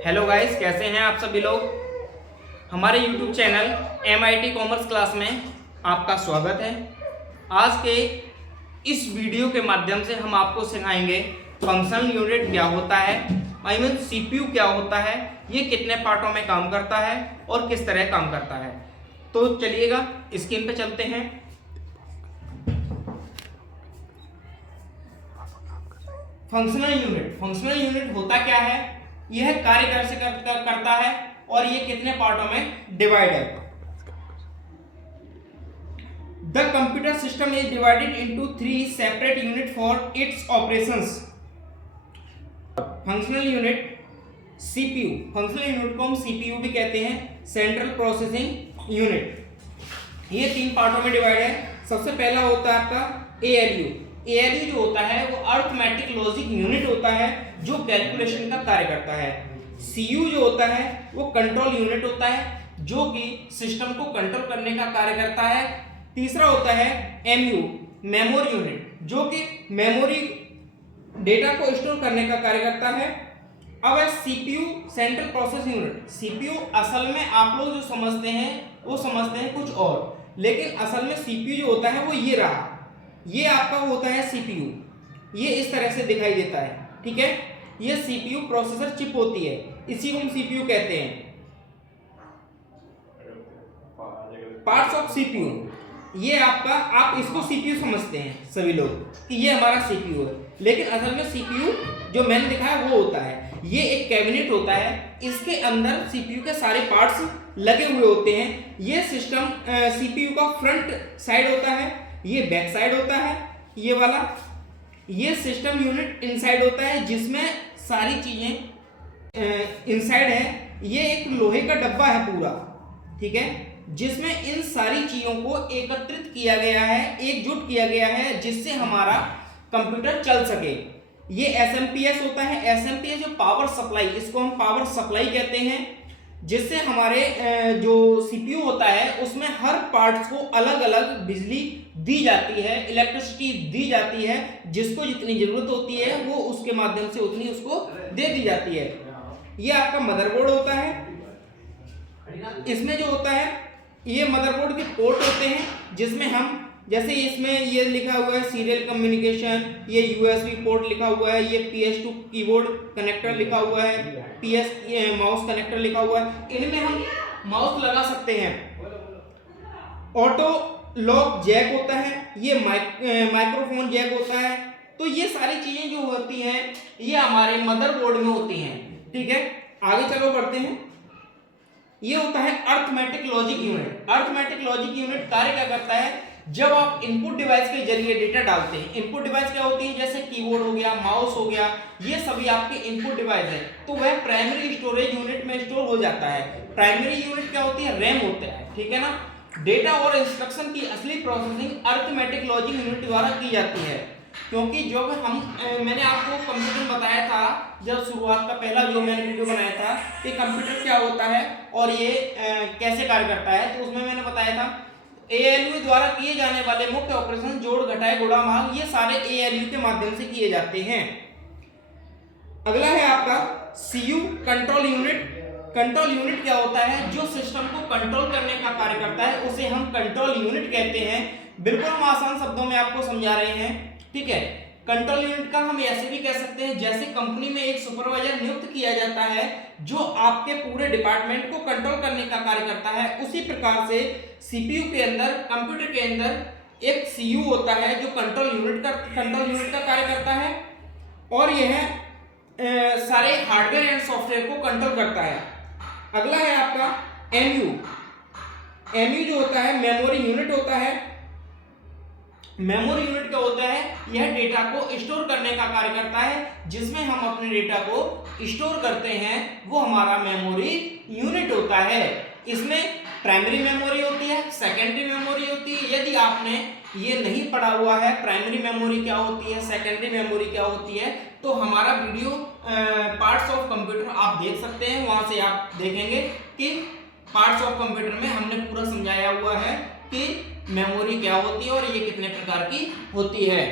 Hello guys, कैसे हैं आप सभी लोग। हमारे YouTube channel MIT commerce class में आपका स्वागत है। आज के इस वीडियो के माध्यम से हम आपको सिखाएंगे फंक्शनल यूनिट क्या होता है, CPU क्या होता है, ये कितने पार्टों में काम करता है और किस तरह काम करता है। तो चलिएगा स्क्रीन पे चलते हैं। फंक्शनल यूनिट होता क्या है, यह कार्य कैसे करता है और ये कितने पार्टों में डिवाइड है। The computer system is divided into 3 separate unit for its operations. Functional unit CPU, functional unit को हम CPU भी कहते हैं, सेंट्रल प्रोसेसिंग यूनिट। ये 3 पार्टों में डिवाइड है। सबसे पहला होता है आपका ALU जो होता है वो अर्थमेटिक लॉजिक यूनिट होता है जो कैलकुलेशन का कार्य करता है। CU जो होता है वो कंट्रोल यूनिट होता है जो कि सिस्टम को कंट्रोल करने का कार्य करता है। तीसरा होता है MU, मेमोरी यूनिट, जो कि मेमोरी डेटा को स्टोर करने का कार्य करता है। अब है CPU, central process unit. CPU असल में आप लोग जो समझते हैं वो समझते हैं कुछ और, लेकिन असल में CPU जो होता है वो ये रहा, ये आपका होता है CPU। ये इस तरह से दिखाई देता है, ठीक है। ये CPU प्रोसेसर चिप होती है, इसी को हम CPU कहते हैं। पार्ट्स ऑफ CPU, ये आपका, आप इसको CPU समझते हैं सभी लोग कि ये हमारा CPU है, लेकिन असल में CPU जो मैंने दिखाया वो होता है, ये एक कैबिनेट होता है, इसके अंदर CPU के सारे पार्ट्स लगे हुए होते हैं। ये सिस्टम CPU का फ्रंट साइड होता है, ये बैक साइड होता है ये वाला। ये सिस्टम यूनिट इनसाइड होता है जिसमें सारी चीजें इनसाइड है। ये एक लोहे का डब्बा है पूरा, ठीक है, जिसमें इन सारी चीजों को एकत्रित किया गया है, एकजुट किया गया है, जिससे हमारा कंप्यूटर चल सके। ये SMPS होता है। SMPS जो पावर सप्लाई, इसको हम पावर सप्लाई कहते हैं, जिससे हमारे जो CPU होता है उसमें हर पार्ट्स को अलग अलग बिजली दी जाती है, इलेक्ट्रिसिटी दी जाती है, जिसको जितनी जरूरत होती है वो उसके माध्यम से उतनी उसको दे दी जाती है। ये आपका मदरबोर्ड होता है। इसमें जो होता है ये मदरबोर्ड के पोर्ट होते हैं, जिसमें हम, जैसे इसमें ये लिखा हुआ है सीरियल कम्युनिकेशन, ये USB पोर्ट लिखा हुआ है, ये PS2 कीबोर्ड कनेक्टर लिखा हुआ है, PS माउस कनेक्टर लिखा हुआ है, इनमें हम माउस लगा सकते हैं। ऑटो लॉक जैक होता है, ये माइक्रोफोन जैक होता है। तो ये सारी चीजें जो होती हैं ये हमारे मदरबोर्ड में होती हैं, ठीक है। आगे चलो बढ़ते हैं। ये होता है arithmetic logic unit. Arithmetic logic unit कार्य क्या करता है, जब आप इनपुट डिवाइस के जरिए डेटा डालते हैं, इनपुट डिवाइस क्या होती है, जैसे कीबोर्ड हो गया, माउस हो गया, ये सभी आपके इनपुट डिवाइस है, तो वह प्राइमरी स्टोरेज यूनिट में स्टोर हो जाता है। प्राइमरी यूनिट क्या होती है, रैम होता है, ठीक है ना। डेटा और इंस्ट्रक्शन की असली प्रोसेसिंग अर्थमेटिक लॉजिक यूनिट द्वारा की जाती है, क्योंकि जब मैंने आपको कंप्यूटर बताया था, जब शुरुआत का पहला जो मैंने वीडियो बनाया था कि कंप्यूटर क्या होता है और ये कैसे कार्य करता है, तो उसमें मैंने बताया था ALU द्वारा किए जाने वाले मुख्य ऑपरेशन जोड़, घटाए, गुणा, भाग, ये सारे ALU के माध्यम से किए जाते हैं। अगला है आपका CU, control unit. Control unit क्या होता है, जो सिस्टम को कंट्रोल करने का कार्य करता है उसे हम कंट्रोल यूनिट कहते हैं। बिल्कुल हम आसान शब्दों में आपको समझा रहे हैं, ठीक है। कंट्रोल यूनिट का हम ऐसे भी कह सकते हैं, जैसे कंपनी में एक सुपरवाइजर नियुक्त किया जाता है जो आपके पूरे डिपार्टमेंट को कंट्रोल करने का कार्य करता है, उसी प्रकार से CPU के अंदर, कंप्यूटर के अंदर एक CU होता है जो कंट्रोल यूनिट का कार्य करता है, और यह सारे हार्डवेयर एंड सॉफ्टवेयर को कंट्रोल करता है। अगला है आपका MU जो होता है मेमोरी यूनिट होता है। मेमोरी यूनिट क्या होता है, यह डेटा को स्टोर करने का कार्य करता है, जिसमें हम अपने डेटा को स्टोर करते हैं, वो हमारा मेमोरी यूनिट होता है। इसमें प्राइमरी मेमोरी होती है, सेकेंडरी मेमोरी होती है। यदि आपने ये नहीं पढ़ा हुआ है प्राइमरी मेमोरी क्या होती है, सेकेंडरी मेमोरी क्या होती है, तो हमारा वीडियो पार्ट्स ऑफ कंप्यूटर आप देख सकते हैं, वहां से आप देखेंगे कि पार्ट्स ऑफ कंप्यूटर में हमने पूरा समझाया हुआ है कि मेमोरी क्या होती है और ये कितने प्रकार की होती है।